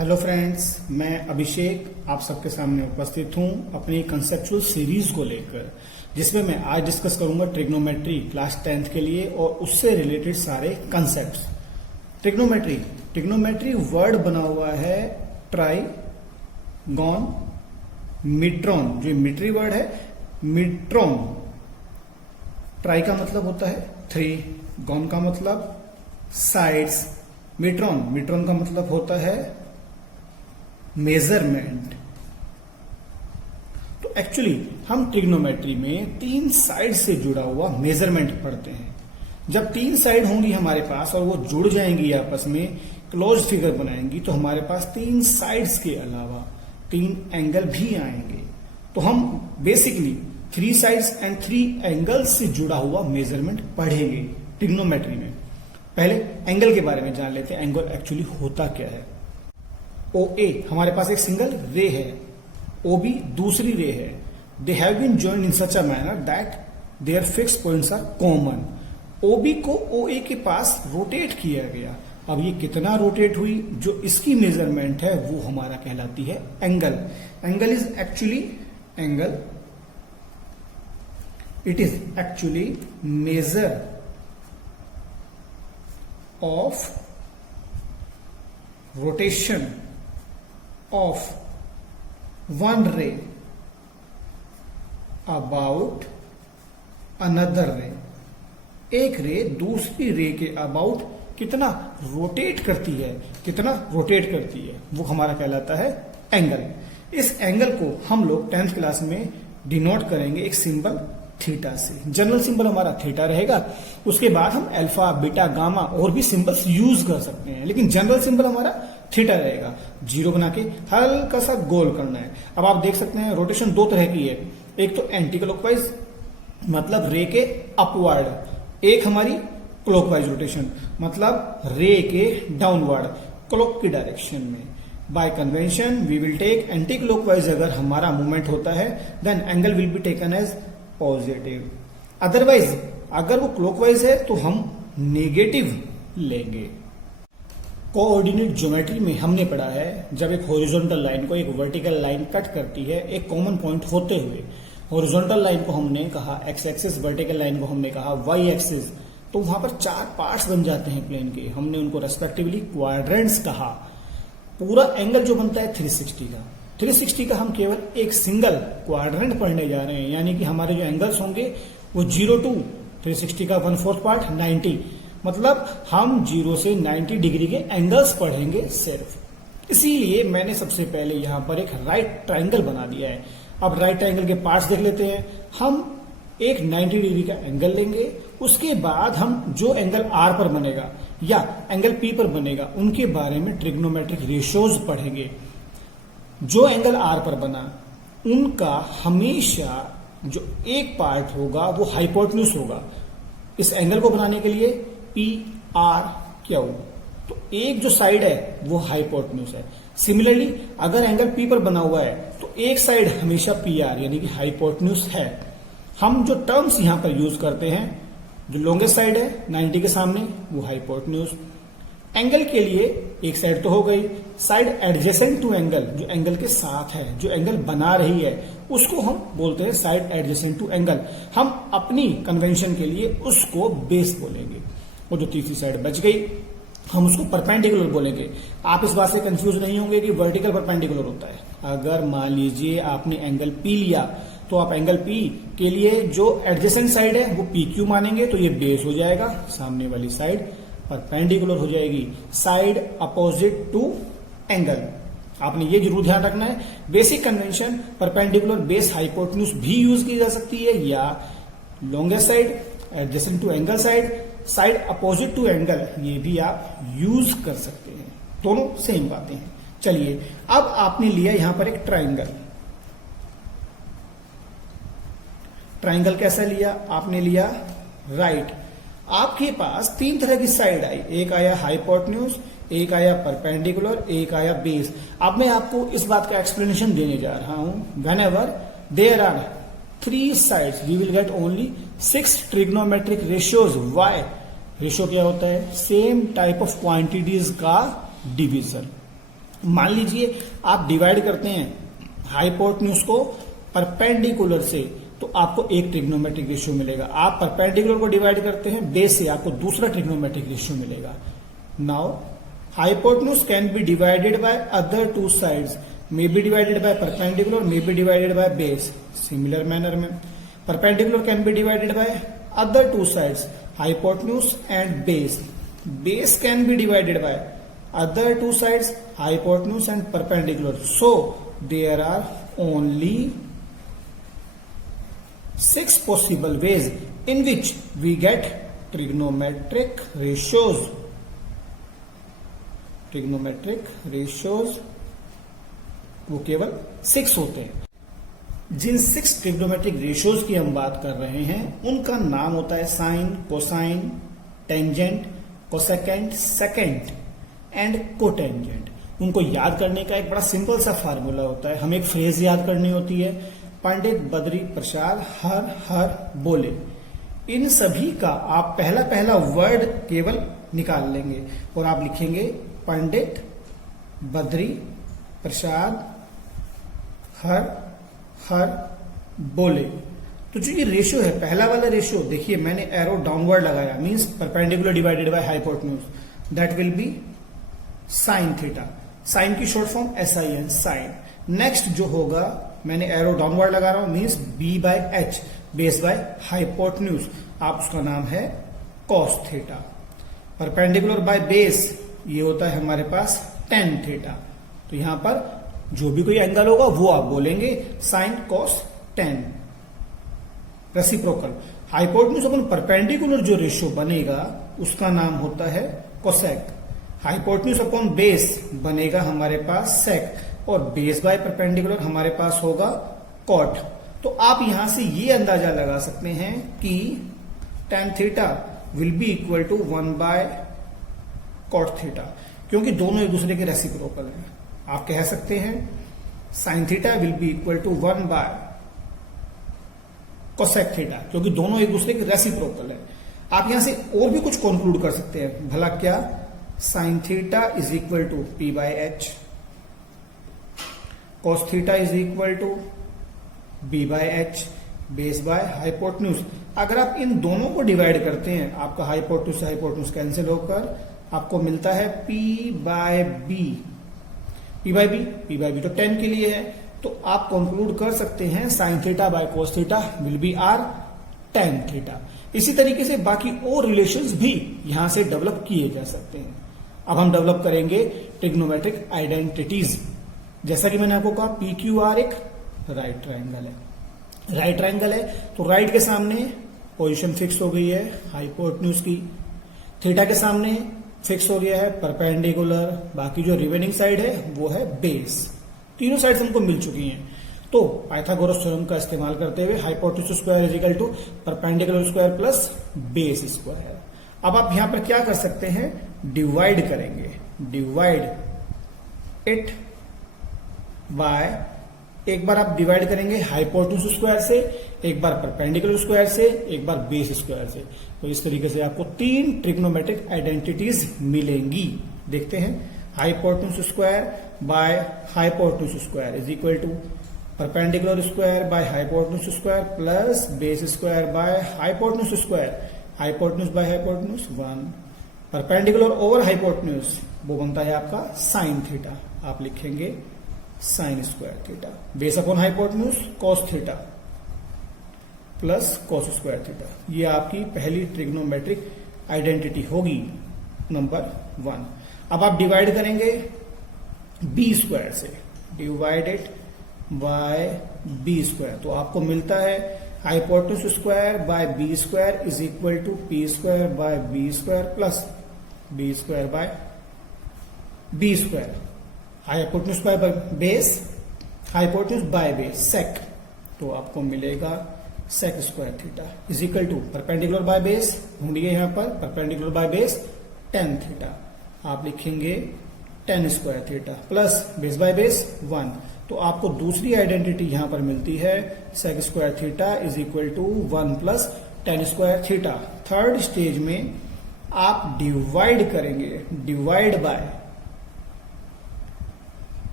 Hello friends, मैं अभिषेक आप सबके सामने उपस्थित हूं अपनी कंसेप्चुअल सीरीज को लेकर, जिसमें मैं आज डिस्कस करूंगा ट्रिग्नोमेट्री क्लास 10th के लिए और उससे रिलेटेड सारे कंसेप्ट्स। ट्रिग्नोमेट्री वर्ड बना हुआ है ट्राइगॉन मिट्रॉन, जो मिट्री वर्ड है मिट्रॉन। ट्राई का मतलब होता है 3, गॉन का मतलब साइड्स, मिट्रॉन का मतलब होता है मेजरमेंट। तो एक्चुअली हम ट्रिग्नोमेट्री में 3 साइड से जुड़ा हुआ मेजरमेंट पढ़ते हैं। जब 3 साइड होंगी हमारे पास और वो जुड़ जाएंगी आपस में, क्लोज फिगर बनाएंगी, तो हमारे पास 3 साइड्स के अलावा 3 एंगल भी आएंगे। तो हम बेसिकली 3 साइड्स एंड 3 एंगल्स से जुड़ा हुआ मेजरमेंट पढ़ेंगे ट्रिग्नोमेट्री में। पहले एंगल के बारे में जान लेते हैं, एंगल एक्चुअली होता क्या है। OA हमारे पास एक सिंगल रे है, OB दूसरी रे है। They have been joined in such a manner that their fix points are common. OB को OA के पास रोटेट किया गया। अब ये कितना रोटेट हुई, जो इसकी मेजरमेंट है वो हमारा कहलाती है angle. Angle is actually it is actually measure of rotation of one ray about another ray। एक रे दूसरी रे के अबाउट कितना रोटेट करती है, वो हमारा कहलाता है एंगल। इस एंगल को हम लोग 10th क्लास में डिनोट करेंगे एक सिंबल थीटा से। जनरल सिंबल हमारा थीटा रहेगा, उसके बाद हम अल्फा, बीटा, गामा और भी सिंबल्स यूज कर सकते हैं, लेकिन जनरल सिंबल हमारा थीटा रहेगा। जीरो बना के हल्का सा गोल करना है। अब आप देख सकते हैं रोटेशन 2 तरह की है, एक तो एंटी क्लॉकवाइज मतलब रे के अपवर्ड, एक हमारी क्लॉकवाइज रोटेशन मतलब रे के डाउनवर्ड क्लॉक की डायरेक्शन में। By convention we will take anti clockwise. अगर हमारा मूवमेंट होता है then angle will be taken as positive. Otherwise अगर वो क्लॉकवाइज है तो हम नेगेटिव लेंगे। कोऑर्डिनेट ज्योमेट्री में हमने पढ़ा है, जब एक हॉरिजॉन्टल लाइन को एक वर्टिकल लाइन कट करती है एक कॉमन पॉइंट होते हुए, हॉरिजॉन्टल लाइन को हमने कहा एक्स एक्सिस, वर्टिकल लाइन को हमने कहा वाई एक्सिस, तो वहां पर 4 पार्ट्स बन जाते हैं प्लेन के। हमने उनको रेस्पेक्टिवली क्वाड्रेंट्स कहा। पूरा एंगल जो बनता है 360 का हम केवल एक सिंगल क्वाड्रेंट पढ़ने जा रहे हैं, यानी कि हमारे जो एंगल्स होंगे वो 0 to 360 का 1/4 पार्ट 90, मतलब हम 0 से 90 डिग्री के एंगल्स पढ़ेंगे सिर्फ। इसीलिए मैंने सबसे पहले यहां पर एक राइट ट्राइंगल बना दिया है। अब राइट ट्राइंगल के पार्ट्स देख लेते हैं। हम एक 90 डिग्री का एंगल लेंगे, उसके बाद हम जो एंगल R पर बनेगा या एंगल P पर बनेगा उनके बारे में ट्रिग्नोमेट्रिक रेशियोज पढ़ेंगे। जो एंगल R पर बना उनका हमेशा जो एक पार्ट होगा वो हाइपोटेन्यूज होगा। इस एंगल को बनाने के लिए PRQ, तो एक जो साइड है वो हाइपोटेन्यूज है। सिमिलरली अगर एंगल P पर बना हुआ है तो एक साइड हमेशा PR यानी कि हाइपोटेन्यूज है। हम जो टर्म्स यहां पर यूज करते हैं, जो लॉन्गेस्ट साइड है 90 के सामने वो हाइपोटेन्यूज। एंगल के लिए एक साइड तो हो गई, साइड एडजेसेंट टू एंगल, जो एंगल के साथ है, जो एंगल बना रही है, उसको हम बोलते हैं साइड एडजेसेंट टू एंगल। हम अपनी कन्वेंशन के लिए उसको बेस बोलेंगे। और जो तीसरी साइड बच गई हम उसको परपेंडिकुलर बोलेंगे। आप इस बात से कंफ्यूज नहीं होंगे कि वर्टिकल परपेंडिकुलर होता है। अगर मान लीजिए आपने एंगल P लिया तो आप एंगल P के लिए जो एडजेसेंट साइड है वो PQ मानेंगे, तो ये बेस हो जाएगा, सामने वाली साइड परपेंडिकुलर हो जाएगी, साइड अपोजिट टू एंगल। आपने ये जरूर ध्यान रखना है। Basic convention perpendicular base hypotenuse भी यूज की जा सकती है, या longest side adjacent to angle side opposite to angle, ये भी आप यूज कर सकते हैं। दोनों सेम बातें हैं। चलिए अब आपने लिया यहां पर एक ट्राइंगल कैसा लिया आपने लिया राइट। आपके पास 3 तरह की साइड आई, एक आया हाइपोटेन्यूज, एक आया परपेंडिकुलर, एक आया बेस। अब मैं आपको इस बात का एक्सप्लेनेशन देने जा रहा हूं। Whenever there are 3 sides we will get only 6 trigonometric ratios. Why? Ratio क्या होता है? सेम टाइप ऑफ क्वांटिटीज का डिवीजन। मान लीजिए आप डिवाइड करते हैं हाइपोटेन्यूज को परपेंडिकुलर से, तो आपको एक ट्रिग्नोमेट्रिक रेशियो मिलेगा। आप परपेंडिकुलर को डिवाइड करते हैं बेस से, आपको दूसरा ट्रिग्नोमेट्रिक रेशियो मिलेगा। Now hypotenuse can be divided by other two sides, may be divided by perpendicular, may be divided by base. Similar manner में perpendicular can be divided by other two sides, hypotenuse and base. Base can be divided by other two sides, hypotenuse and perpendicular. So there are only 6 possible ways in which we get trigonometric ratios. Trigonometric ratios वो केवल 6 होते हैं। जिन 6 trigonometric ratios की हम बात कर रहे हैं उनका नाम होता है sine, cosine, tangent, cosecant, secant and cotangent. उनको याद करने का एक बड़ा सिंपल सा फार्मूला होता है। हमें एक फ्रेज याद करनी होती है, पंडित बद्री प्रसाद हर हर बोले। इन सभी का आप पहला पहला वर्ड केवल निकाल लेंगे और आप लिखेंगे पंडित बद्री प्रसाद हर हर बोले। तो जो ये रेशियो है, पहला वाला रेशियो, देखिए मैंने एरो डाउनवर्ड लगाया, means perpendicular divided by hypotenuse, that will be sine theta. Sine की short form SIN, sine. Next जो होगा, मैंने एरो डाउनवर्ड लगा रहा हूं, means B/H, base by hypotenuse, आप उसका नाम है cos theta. Perpendicular by base, ये होता है हमारे पास टेन थीटा। तो यहां पर जो भी कोई एंगल होगा वो आप बोलेंगे sine cos tan. Reciprocal, hypotenuse upon perpendicular जो रेशियो बनेगा उसका नाम होता है कोसेक। हाइपोटेन्यूज अपॉन बेस बनेगा हमारे पास सेक, और बेस बाय परपेंडिकुलर हमारे पास होगा कॉट। तो आप यहां से ये अंदाजा लगा सकते हैं कि tan theta will be equal to 1/कॉट थीटा, क्योंकि दोनों एक दूसरे के रेसिप्रोकल हैं। आप कह सकते हैं sine theta will be equal to 1/कोसेक थीटा, क्योंकि दोनों एक दूसरे के रेसिप्रोकल है। आप यहां से और भी कुछ कंक्लूड कर सकते हैं, भला क्या, sine theta is equal to P/H, cos theta is equal to B/H, base by hypotenuse. अगर आप इन दोनों को डिवाइड करते हैं, आपका हाइपोटेन्यूज से हाइपोटेन्यूज कैंसिल होकर आपको मिलता है P/B। P/B तो 10 के लिए है, तो आप कंक्लूड कर सकते हैं sine theta by cos theta will be are tan theta. इसी तरीके से बाकी और रिलेशंस भी यहां से डेवलप किए जा सकते हैं। अब हम डेवलप करेंगे ट्रिग्नोमेट्रिक आइडेंटिटीज। जैसा कि मैंने आपको कहा PQR एक राइट ट्राइंगल है। राइट ट्राइंगल है तो राइट के सामने पोजीशन फिक्स हो गई है हाइपोटेन्यूज की, थीटा के सामने फिक्स हो गया है परपेंडिकुलर, बाकी जो रिमेनिंग साइड है वो है बेस। तीनों साइड्स हमको मिल चुकी हैं। तो पाइथागोरस थ्योरम का इस्तेमाल करते हुए hypotenuse square is equal to perpendicular square plus base square. अब आप यहां पर क्या कर सकते हैं, डिवाइड करेंगे, डिवाइड इट बाय, एक बार आप डिवाइड करेंगे हाइपोटेन्यूज स्क्वायर से, एक बार परपेंडिकुलर स्क्वायर से, एक बार बेस स्क्वायर से। तो इस तरीके से आपको 3 ट्रिग्नोमेट्रिक आइडेंटिटीज मिलेंगी। देखते हैं, hypotenuse square by hypotenuse square is equal to perpendicular square by hypotenuse square plus base square by hypotenuse square, hypotenuse by hypotenuse 1, perpendicular over hypotenuse वो बनता है आपका साइन थीटा। आप लिखेंगे sine square theta, base upon hypotenuse cos theta plus cos square theta. ये आपकी पहली trigonometric identity होगी नंबर 1। अब आप डिवाइड करेंगे बी स्क्वायर से, डिवाइडेड बाय बी स्क्वायर, तो आपको मिलता है hypotenuse square by b square is equal to p square by b square plus b square by b square. Hypotenuse by base, hypotenuse by base sec, तो आपको मिलेगा sec square theta is equal to perpendicular by base, ढूंढिए यहां पर perpendicular by base tan theta, आप लिखेंगे tan square theta plus base by base 1। तो आपको दूसरी आइडेंटिटी यहां पर मिलती है sec square theta is equal to 1 plus tan square theta. Third stage में आप डिवाइड करेंगे, divide by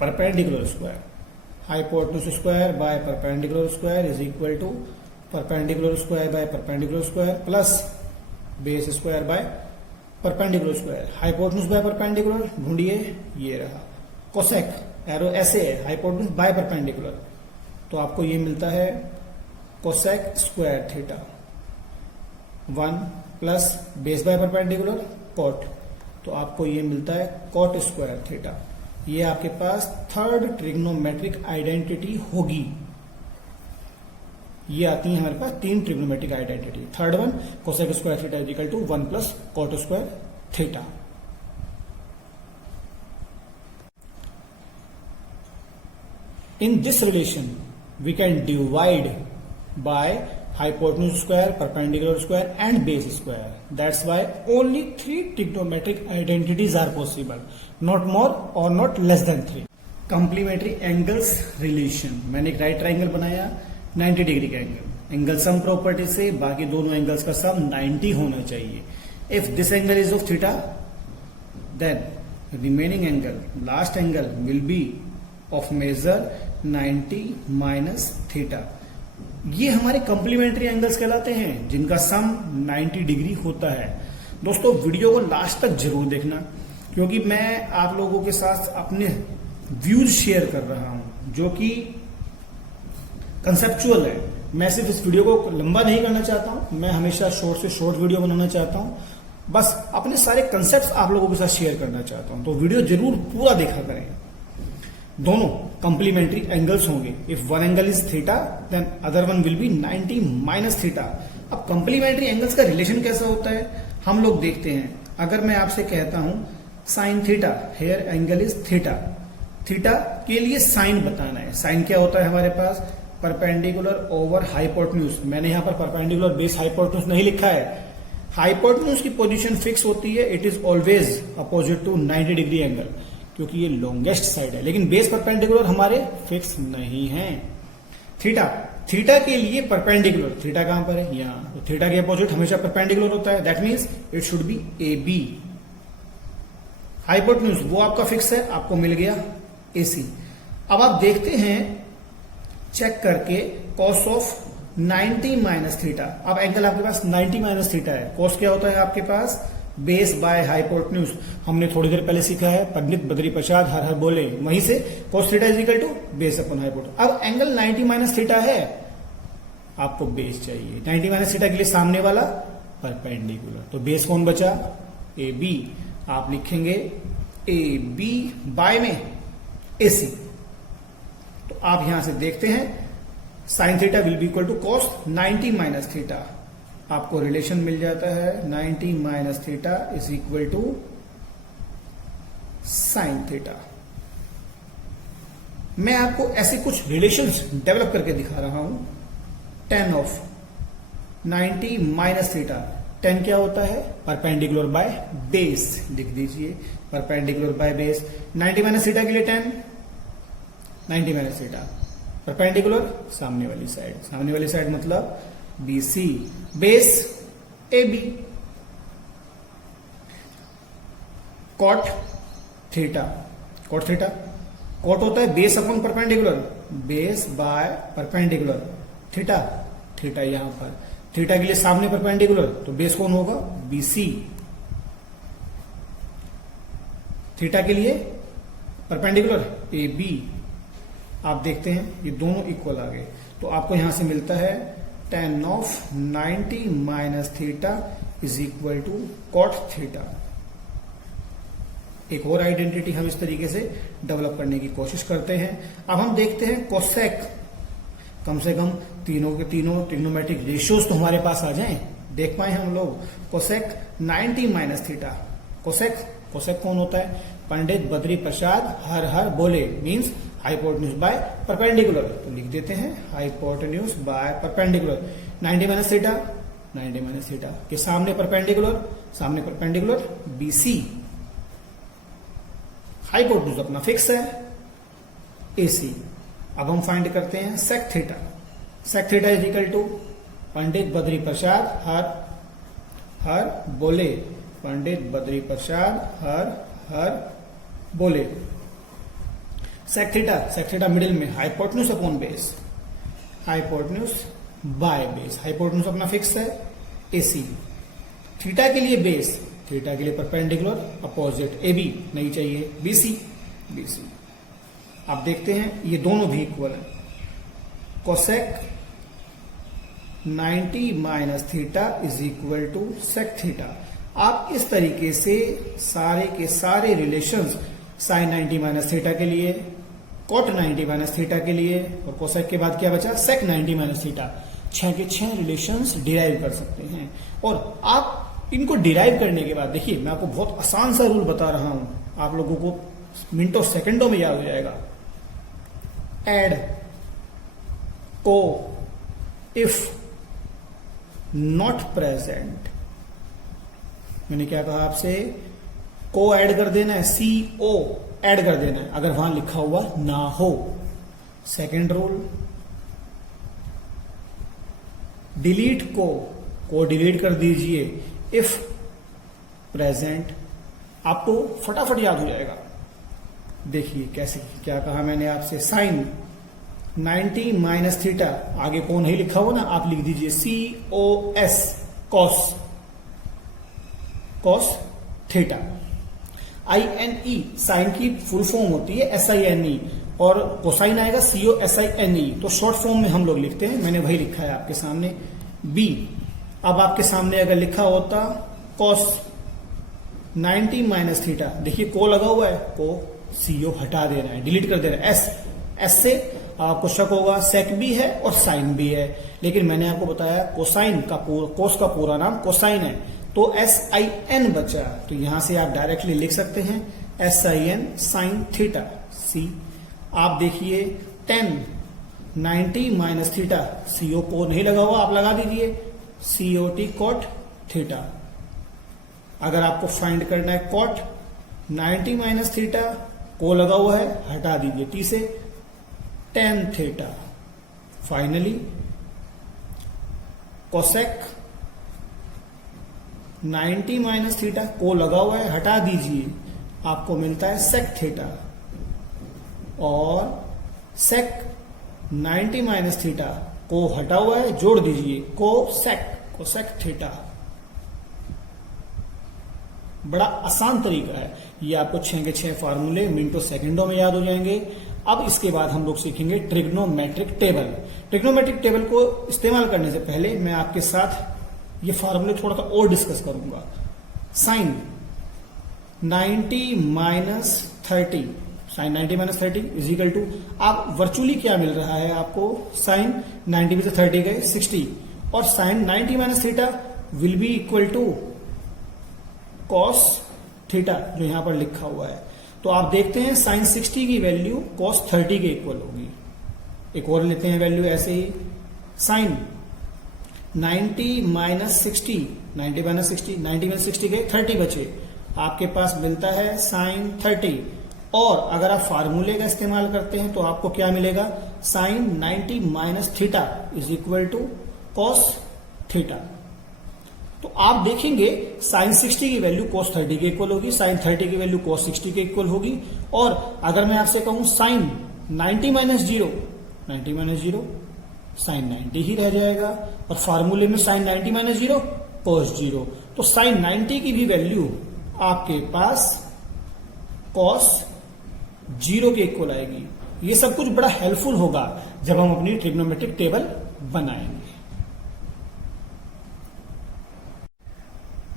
perpendicular square, hypotenuse square by perpendicular square is equal to perpendicular square by perpendicular square plus base square by perpendicular square. Hypotenuse by perpendicular ढूंढिए, ये रहा। Cosec arrow ऐसे है, hypotenuse by perpendicular, तो आपको ये मिलता है cosec square theta 1 plus base by perpendicular cot, तो आपको ये मिलता है कॉट स्क्वायर थीटा। ये आपके पास थर्ड ट्रिग्नोमेट्रिक आइडेंटिटी होगी। ये आती है हमारे पास 3 trigonometric identity. Third one cosec square theta is equal to 1 plus cot square theta. In this relation, we can divide by hypotenuse square, perpendicular square and base square. That's why only 3 trigonometric identities are possible, not more or not less than 3. Complementary angles relation, मैंने एक right triangle बनाया 90 degree का angle, angle sum property से बाकी दोनों angles का सम 90 होना चाहिए। If this angle is of theta, then remaining angle, last angle will be of measure 90 minus theta. ये हमारे कंप्लीमेंट्री एंगल्स कहलाते हैं जिनका सम 90 डिग्री होता है। दोस्तों वीडियो को लास्ट तक जरूर देखना, क्योंकि मैं आप लोगों के साथ अपने व्यूज शेयर कर रहा हूं जो कि कंसेप्चुअल है। मैं सिर्फ इस वीडियो को लंबा नहीं करना चाहता हूं, मैं हमेशा शॉर्ट से शॉर्ट वीडियो बनाना चाहता हूं, बस अपने सारे कंसेप्ट आप लोगों के साथ शेयर करना चाहता हूं। तो वीडियो जरूर पूरा देखा करें। दोनों कंप्लीमेंट्री एंगल्स होंगे। If one angle is theta then other one will be 90 minus theta. अब कंप्लीमेंट्री एंगल्स का रिलेशन कैसा होता है हम लोग देखते हैं। अगर मैं आपसे कहता हूं sine theta, here angle is theta, theta के लिए साइन बताना है। साइन क्या होता है हमारे पास, परपेंडिकुलर ओवर हाइपोटेन्यूज। मैंने यहां पर परपेंडिकुलर बेस हाइपोटेन्यूज नहीं लिखा है। हाइपोटेन्यूज की पोजीशन फिक्स होती है, it is always opposite to 90 degree angle, क्योंकि ये लॉन्गेस्ट साइड है। लेकिन बेस परपेंडिकुलर हमारे फिक्स नहीं है। थीटा, थीटा के लिए परपेंडिकुलर, थीटा कहां पर है, यहां, तो थीटा के अपोजिट हमेशा परपेंडिकुलर होता है, that means it should be A B. Hypotenuse वो आपका फिक्स है, आपको मिल गया AC। अब आप देखते हैं चेक करके कॉस ऑफ 90 माइनस थीटा। अब एंगल आपके पास 90 माइनस थीटा है। कॉस क्या होता है आपके पास, बेस बाय हाइपोटेन्यूज। हमने थोड़ी देर पहले सीखा है, पंडित बद्री प्रसाद हर हर बोले, वहीं से cos theta is equal to base upon hypotenuse. अब एंगल 90 माइनस थीटा है, आपको बेस चाहिए। 90 माइनस थीटा के लिए सामने वाला परपेंडिकुलर, तो बेस कौन बचा, AB। आप लिखेंगे AB बाय में AC। तो आप यहां से देखते हैं sine theta will be equal to cos 90 minus theta. आपको रिलेशन मिल जाता है 90 minus theta is equal to sine theta. मैं आपको ऐसे कुछ रिलेशंस डेवलप करके दिखा रहा हूं। tan of 90 minus theta, tan क्या होता है, परपेंडिकुलर बाय बेस, लिख दीजिए perpendicular by base. 90 minus theta के लिए tan 90 माइनस थीटा, परपेंडिकुलर सामने वाली साइड, सामने वाली साइड मतलब BC, base AB। Cot theta, cot theta, cot होता है base upon perpendicular, base by perpendicular. Theta, theta यहां पर, थीटा के लिए सामने परपेंडिकुलर, तो बेस कौन होगा, BC। थीटा के लिए परपेंडिकुलर AB। आप देखते हैं ये दोनों इक्वल आ गए, तो आपको यहां से मिलता है tan of 90 minus theta is equal to cot theta. एक और आइडेंटिटी हम इस तरीके से डेवलप करने की कोशिश करते हैं। अब हम देखते हैं कोसेक, कम से कम तीनों के तीनों ट्रिग्नोमेट्रिक रेशियोज तो हमारे पास आ जाएं, देख पाए हम लोग। Cosec 90 minus theta, cosec, cosec कौन होता है, पंडित बद्री प्रसाद हर हर बोले, मीन्स हाइपोटेन्यूज बाय परपेंडिकुलर। तो लिख देते हैं hypotenuse by perpendicular. 90 minus theta, 90 minus theta के सामने परपेंडिकुलर, सामने परपेंडिकुलर BC। हाइपोटेन्यूज अपना फिक्स है AC। अब हम फाइंड करते हैं sec theta. Sec theta is equal to Pandit Badri Prasad हर हर बोले, पंडित बद्री प्रसाद हर हर बोले। सेक थीटा मिडिल में, hypotenuse upon base, hypotenuse by base, hypotenuse अपना फिक्स है AC, थीटा के लिए बेस, थीटा के लिए परपेंडिकुलर, अपोजिट AB नहीं चाहिए, BC। आप देखते हैं ये दोनों भी इक्वल है, cosec 90 minus theta is equal to sec theta. आप इस तरीके से सारे के सारे रिलेशंस साइन 90 माइनस थीटा के लिए, कॉट 90 माइनस थीटा के लिए, और कोसेक के बाद क्या बचा, सेक 90 माइनस थीटा, 6 के 6 रिलेशंस डिराइव कर सकते हैं। और आप इनको डिराइव करने के बाद देखिए, मैं आपको बहुत आसान सा रूल बता रहा हूं, आप लोगों को मिनटों सेकंडों में याद हो जाएगा। एड को इफ नॉट प्रेजेंट, मैंने क्या कहा आपसे, को ऐड कर देना है, CO ऐड कर देना है अगर वहां लिखा हुआ ना हो। सेकेंड रूल, डिलीट को डिलीट कर दीजिए इफ प्रेजेंट, आपको फटाफट याद हो जाएगा। देखिए कैसे, क्या कहा मैंने आपसे, साइन 90 माइनस थीटा, आगे को नहीं लिखा हुआ ना, आप लिख दीजिए COS, cos theta. INE sine की फुल फॉर्म होती है SINE, और कोसाइन आएगा COSINE, तो शॉर्ट फॉर्म में हम लोग लिखते हैं, मैंने वही लिखा है आपके सामने B। अब आपके सामने अगर लिखा होता कॉस 90 माइनस थीटा, देखिए को लगा हुआ है, को CO हटा देना है, डिलीट कर देना है, S से आपको शक होगा सेक भी है और साइन भी है, लेकिन मैंने आपको बताया कोसाइन का कोस का पूरा नाम कोसाइन है, तो SIN बचा, तो यहां से आप डायरेक्टली लिख सकते हैं SIN साइन थीटा C। आप देखिए 10 90 माइनस थीटा, CO को नहीं लगा हुआ, आप लगा दीजिए COT कॉट थीटा। अगर आपको फाइंड करना है कॉट 90 माइनस थीटा, को लगा हुआ है, हटा दीजिए T से, tan theta. Finally cosec 90 minus theta, को लगा हुआ है, हटा दीजिए, आपको मिलता है सेक थीटा, और सेक 90 माइनस थीटा, को हटा हुआ है, जोड़ दीजिए, कोसेक थीटा। बड़ा आसान तरीका है ये, आपको 6 के 6 फार्मूले मिनटों सेकंडों में याद हो जाएंगे। अब इसके बाद हम लोग सीखेंगे ट्रिग्नोमेट्रिक टेबल। ट्रिग्नोमेट्रिक टेबल को इस्तेमाल करने से पहले मैं आपके साथ ये फार्मूले थोड़ा सा और डिस्कस करूंगा। Sine 90 minus 30, sine 90 minus 30 is equal to, आप वर्चुअली क्या मिल रहा है आपको, साइन 90 में से 30 गए 60, और sine 90 minus theta will be equal to cos theta, जो यहां पर लिखा हुआ है। तो आप देखते हैं साइन 60 की वैल्यू कॉस 30 के इक्वल होगी। एक और लेते हैं वैल्यू ऐसे ही, साइन 90 माइनस 60, 90 माइनस 60, 90 माइनस 60 गए 30 बचे, आपके पास मिलता है साइन 30। और अगर आप फार्मूले का इस्तेमाल करते हैं तो आपको क्या मिलेगा, sine 90 minus theta is equal to cos theta. तो आप देखेंगे साइन 60 की वैल्यू cos 30 के इक्वल होगी, साइन 30 की वैल्यू cos 60 के इक्वल होगी। और अगर मैं आपसे कहूं साइन 90 माइनस 0, 90 माइनस 0 साइन 90 ही रह जाएगा, और फार्मूले में साइन 90 माइनस 0 cos 0, तो साइन 90 की भी वैल्यू आपके पास cos 0 के इक्वल आएगी। ये सब कुछ बड़ा हेल्पफुल होगा जब हम अपनी ट्रिग्नोमेट्रिक टेबल बनाएंगे।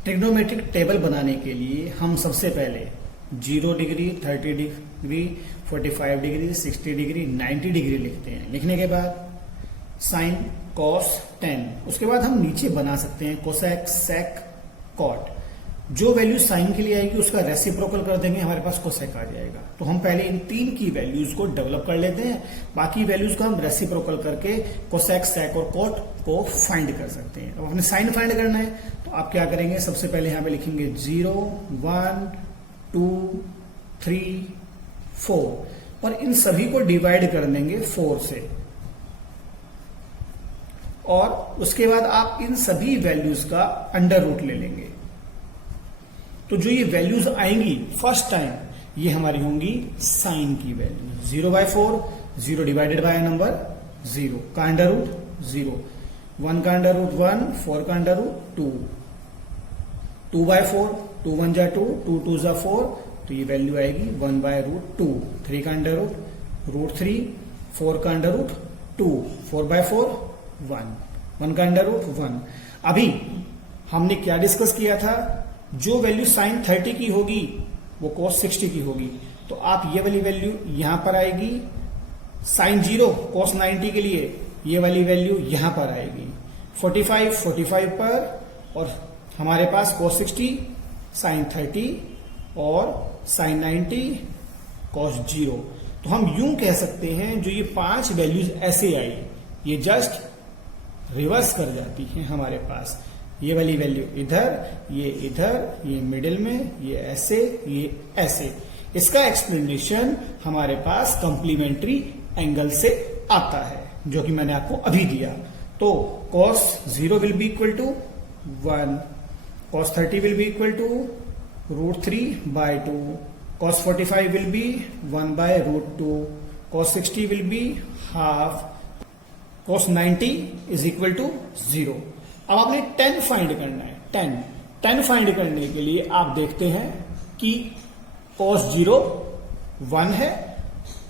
ट्रिग्नोमेट्रिक टेबल बनाने के लिए हम सबसे पहले 0 degree, 30 degree, 45 degree, 60 degree, 90 degree लिखते हैं। लिखने के बाद साइन कॉस 10, उसके बाद हम नीचे बना सकते हैं कोसेक, सेक, कॉट। जो वैल्यू साइन के लिए आएगी उसका रेसिप्रोकल कर देंगे, हमारे पास कोसेक आ जाएगा। तो हम पहले इन 3 की वैल्यूज को डेवलप कर लेते हैं, बाकी वैल्यूज को हम रेसिप्रोकल करके कोसेक, सेक और कॉट को फाइंड कर सकते हैं। अब अपने साइन फाइंड करना है तो आप क्या करेंगे, सबसे पहले यहां पे लिखेंगे 0, 1, 2, 3, 4, और इन सभी को डिवाइड कर देंगे 4 से, और उसके बाद आप इन सभी वैल्यूज का अंडर रूट ले लेंगे। तो जो ये वैल्यूज आएंगी फर्स्ट टाइम, ये हमारी होंगी साइन की वैल्यू। 0/4, 0 डिवाइडेड बाय नंबर 0 का अंडर रूट 0, 1 का अंडर रूट 1, 4 का अंडर रूट 2, 2/4, 2 1 जा 2, 2 2 जा 4, तो ये वैल्यू आएगी 1/√2, 3 का अंडर रूट 3, 4 का अंडर रूट 2, 4/4 1, 1 का अंडर रूट 1। अभी हमने क्या डिस्कस किया था, जो वैल्यू साइन 30 की होगी वो cos 60 की होगी, तो आप ये वाली वैल्यू यहां पर आएगी, साइन 0 cos 90 के लिए ये वाली वैल्यू यहां पर आएगी, 45 पर, और हमारे पास cos 60 साइन 30 और साइन 90 cos 0। तो हम यूं कह सकते हैं जो ये 5 वैल्यूज ऐसे आई, ये जस्ट रिवर्स कर जाती हैं हमारे पास। ये वाली वैल्यू इधर, ये मिडिल में, ये ऐसे। इसका एक्सप्लेनेशन हमारे पास कंप्लीमेंट्री एंगल से आता है, जो कि मैंने आपको अभी दिया। तो cos 0 will be equal to 1, cos 30 will be equal to √3/2, cos 45 will be 1/√2, cos 60 will be half, cos 90 is equal to 0। अब आपने tan फाइंड करना है। tan फाइंड करने के लिए आप देखते हैं कि cos 0 1 है,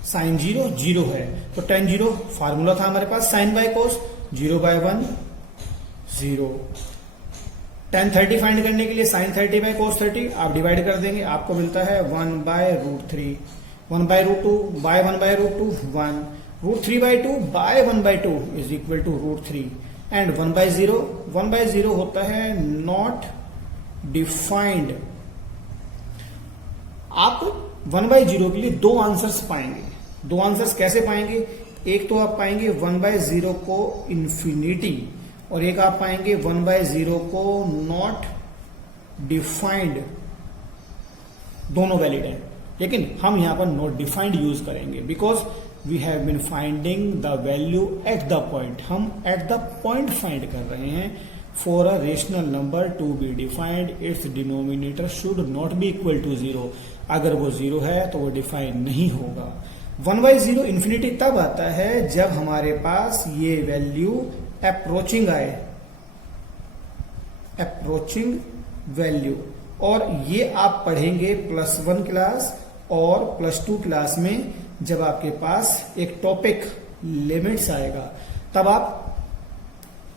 sin 0 0 है, तो tan 0 फार्मूला था हमारे पास sin by cos, 0/1 0। tan 30 find करने के लिए sin 30 बाय cos 30 आप डिवाइड कर देंगे, आपको मिलता है 1/√3, 1/√2 by 1/√2 1, √3/2 by 1/2 is equal to √3, and 1/0 होता है नॉट डिफाइंड। आप 1/0 के लिए दो आंसर्स पाएंगे। दो आंसर्स कैसे पाएंगे, एक तो आप पाएंगे 1/0 को इंफिनिटी, और एक आप पाएंगे 1/0 को नॉट डिफाइंड। दोनों वैलिड है, लेकिन हम यहां पर नॉट डिफाइंड यूज करेंगे because we have been finding the value at the point. हम एट द पॉइंट फाइंड कर रहे हैं। For a rational number to be defined its denominator should not be equal to 0। अगर वो 0 है तो वो डिफाइन नहीं होगा। 1/0 इंफिनिटी तब आता है जब हमारे पास ये वैल्यू अप्रोचिंग आए, अप्रोचिंग वैल्यू, और ये आप पढ़ेंगे +1 क्लास और +2 क्लास में। जब आपके पास एक टॉपिक लिमिट्स आएगा तब आप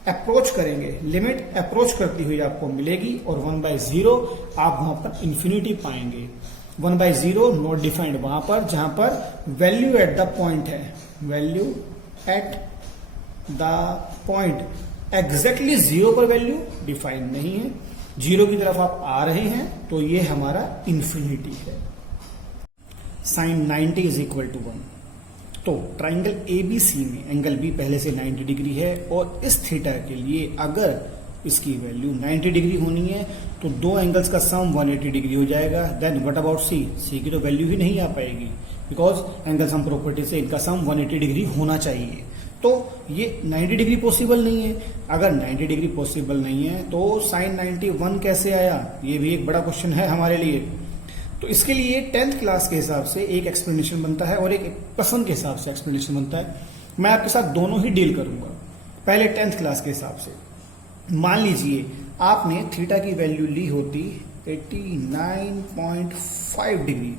अप्रोच करेंगे, लिमिट अप्रोच करती हुई आपको मिलेगी, और 1/0 आप वहां पर इंफिनिटी पाएंगे। 1/0 नॉट डिफाइंड वहां पर जहां पर वैल्यू एट द पॉइंट है, value at the point. Exactly 0 पर वैल्यू डिफाइंड नहीं है, 0 की तरफ आप आ रहे हैं तो ये हमारा इंफिनिटी है। Sine 90 is equal to 1। तो ट्राइंगल एबीसी में एंगल बी पहले से 90 डिग्री है, और इस थीटा के लिए अगर इसकी वैल्यू 90 डिग्री होनी है तो दो एंगल्स का सम 180 डिग्री हो जाएगा। देन व्हाट अबाउट सी, सी की तो वैल्यू ही नहीं आ पाएगी बिकॉज एंगल सम प्रॉपर्टी से इनका सम 180 डिग्री होना चाहिए। तो ये 90 डिग्री पॉसिबल नहीं है। अगर 90 डिग्री पॉसिबल नहीं है तो साइन 91 कैसे आया, ये भी एक बड़ा क्वेश्चन है हमारे लिए। तो इसके लिए 10th क्लास के हिसाब से एक एक्सप्लेनेशन बनता है और एक प्रश्न के हिसाब से एक्सप्लेनेशन बनता है। मैं आपके साथ दोनों ही डील करूंगा। पहले 10th क्लास के हिसाब से मान लीजिए आपने थीटा की वैल्यू ली होती 89.5 डिग्री,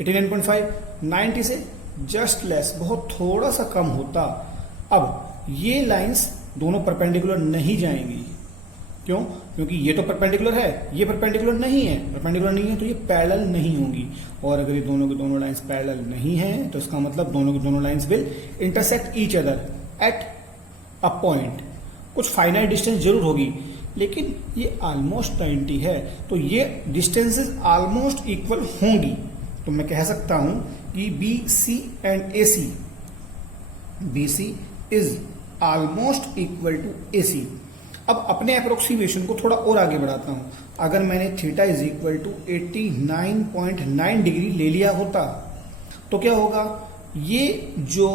89.5 90 से जस्ट लेस, बहुत थोड़ा सा कम होता। अब ये लाइंस दोनों परपेंडिकुलर नहीं जाएंगी, क्यों? क्योंकि ये तो परपेंडिकुलर है, ये परपेंडिकुलर नहीं है। परपेंडिकुलर नहीं है तो ये पैरेलल नहीं होंगी, और अगर ये दोनों की दोनों लाइंस पैरेलल नहीं है तो इसका मतलब दोनों की दोनों lines will intersect each other at a point. कुछ फाइनाइट डिस्टेंस जरूर होगी, लेकिन ये ऑलमोस्ट 90 है तो ये डिस्टेंसेस ऑलमोस्ट इक्वल होंगी। तो मैं कह सकता हूं कि BC and AC, BC is almost equal to AC। अब अपने अप्रोक्सीमेशन को थोड़ा और आगे बढ़ाता हूं। अगर मैंने theta is equal to 89.9 degree ले लिया होता तो क्या होगा, ये जो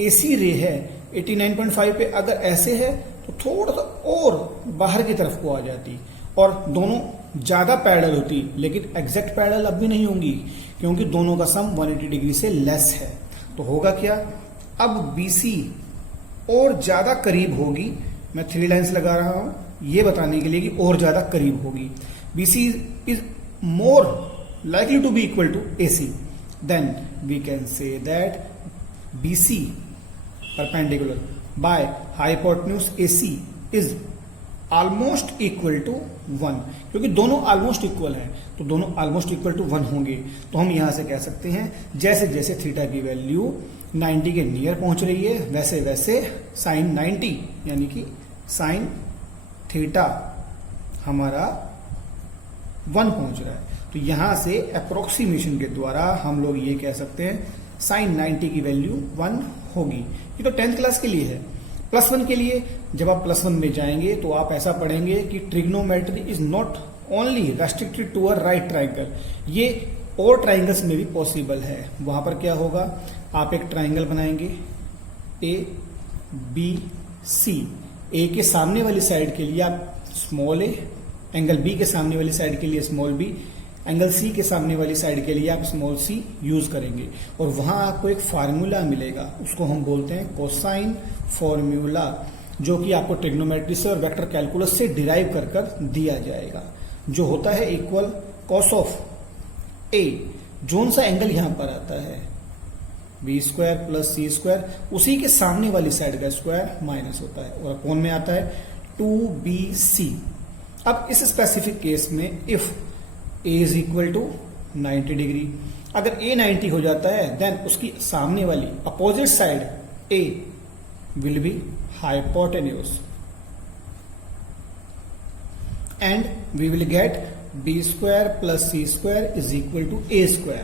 AC रे है 89.5 पे अगर ऐसे है तो थोड़ा सा और बाहर की तरफ को आ जाती, और दोनों ज्यादा पैरेलल होती, लेकिन एग्जैक्ट पैरेलल अब भी नहीं होंगी क्योंकि दोनों का सम 180 डिग्री से लेस है। तो होगा क्या, अब BC और ज्यादा करीब होगी। मैं 3 लाइन्स लगा रहा हूं ये बताने के लिए कि और ज्यादा करीब होगी। BC is more likely to be equal to AC, then we can say that BC perpendicular by hypotenuse AC is almost equal to 1, क्योंकि दोनों almost equal है तो दोनों almost equal to 1 होंगे। तो हम यहां से कह सकते हैं जैसे जैसे थीटा की वैल्यू 90 के नियर पहुंच रही है वैसे वैसे साइन 90 यानी कि साइन थीटा हमारा 1 पहुंच रहा है। तो यहां से अप्रोक्सीमेशन के द्वारा हम लोग ये कह सकते हैं साइन 90 की वैल्यू 1 होगी। ये तो 10th क्लास के लिए है। +1 के लिए जब आप +1 में जाएंगे तो आप ऐसा पढ़ेंगे कि trigonometry is not only restricted to a right triangle, ये और ट्राइंगल्स में भी पॉसिबल है। वहां पर क्या होगा, आप एक ट्राइंगल बनाएंगे ABC, ए के सामने वाली साइड के लिए आप स्मॉल ए, एंगल बी के सामने वाली साइड के लिए स्मॉल बी, एंगल सी के सामने वाली साइड के लिए आप स्मॉल सी यूज करेंगे और वहां आपको एक फार्मूला मिलेगा, उसको हम बोलते हैं कोसाइन फॉर्मूला, जो कि आपको ट्रिग्नोमेट्री से और वेक्टर कैलकुलस से डिराइव कर कर दिया जाएगा, जो होता है equal cos of A. Zone सा एंगल यहां पर आता है B² + C², उसी के सामने वाली साइड का स्क्वायर माइनस होता है और अपॉन में आता है 2BC। अब इस स्पेसिफिक केस में if A is equal to 90 degree, अगर A 90 हो जाता है देन उसकी सामने वाली opposite side A will be hypotenuse and we will get B² + C² is equal to A²।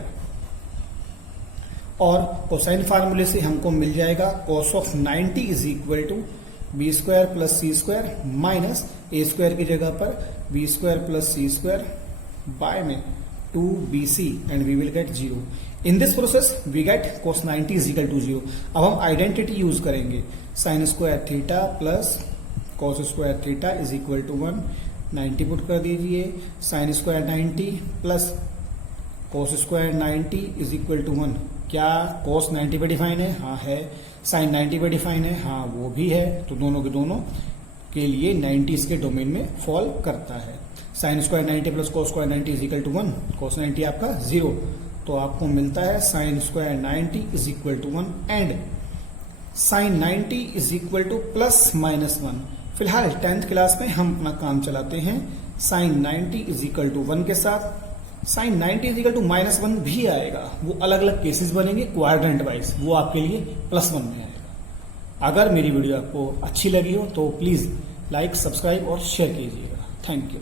और कोसाइन फार्मूले से हमको मिल जाएगा cos of 90 is equal to B² + C² minus A² की जगह पर B² + C² by में 2BC and we will get 0. In this process we get cos 90 is equal to 0. अब हम आइडेंटिटी यूज करेंगे, sin square theta plus cos square theta is equal to 1, 90 put कर दीजिए, sin square 90 plus cos square 90 is equal to 1। क्या cos 90 पे define है? हाँ है। sin 90 पे डिफाइन है? हाँ वो भी है। तो दोनों के लिए 90 इसके डोमेन में फॉल करता है। sin square 90 plus cos square 90 is equal to 1, cos 90 आपका 0, तो आपको मिलता है sin square 90 is equal to 1 and sin 90 is equal to ±1। फिलहाल 10th क्लास में हम अपना काम चलाते हैं sin 90 इज इक्वल टू 1 के साथ। sin 90 इज इक्वल टू -1 भी आएगा, वो अलग अलग केसेस बनेंगे क्वाड्रेंट वाइज, वो आपके लिए +1 में आएगा। अगर मेरी वीडियो आपको अच्छी लगी हो तो प्लीज लाइक, सब्सक्राइब और शेयर कीजिएगा। Thank you.